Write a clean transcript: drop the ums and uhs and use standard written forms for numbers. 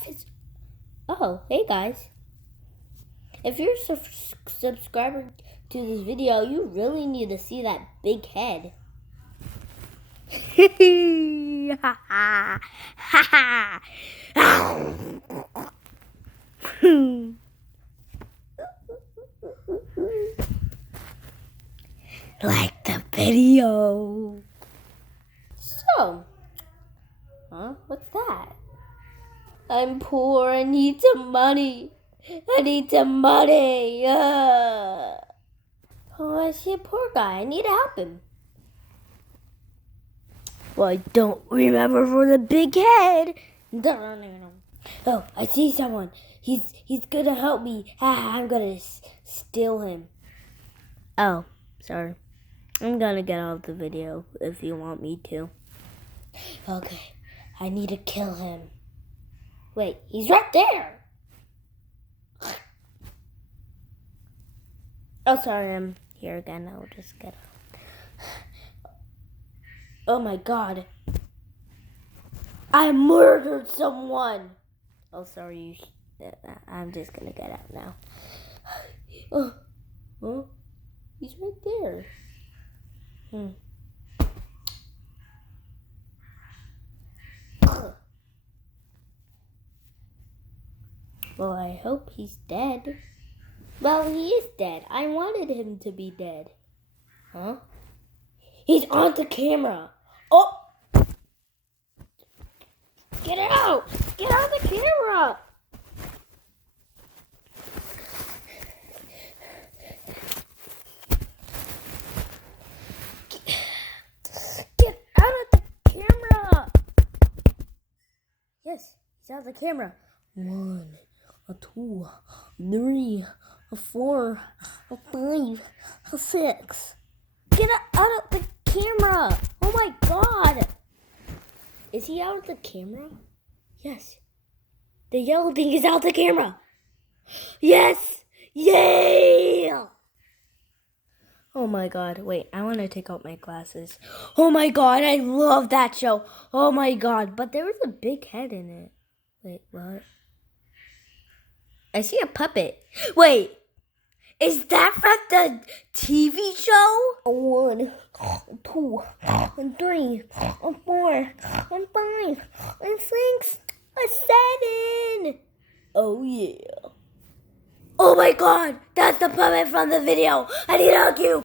breakfast. Oh, hey guys. If you're a subscriber to this video, you really need to see that big head. Like the video. So, what's that? I'm poor. I need some money. Oh, I see a poor guy. I need to help him. Well, I don't remember for the big head. Oh, I see someone. He's gonna help me. I'm gonna steal him. Oh, sorry. I'm gonna get out of the video if you want me to. Okay, I need to kill him. Wait, he's right there. Oh, sorry, I'm here again. I'll just get out. Oh my God. I murdered someone. Oh, sorry. I'm just gonna get out now. Oh, he's right there. Well, I hope he's dead. Well, he is dead. I wanted him to be dead. Huh? He's on the camera. Oh! Get out! Get on the camera! Get out of the camera! Yes, he's out of the camera. 1, 2, 3, 4, 5, 6. Get out of the camera! Oh my God! Is he out of the camera? Yes. The yellow thing is out of the camera. Yes! Yay! Oh my God. Wait, I want to take out my glasses. Oh my God, I love that show. Oh my God. But there was a big head in it. Wait, what? I see a puppet. Wait, is that from the TV show? 1, 2, 3, 4, 5, 6, 7. Oh yeah. Oh my God, that's the puppet from the video. I need to hug you.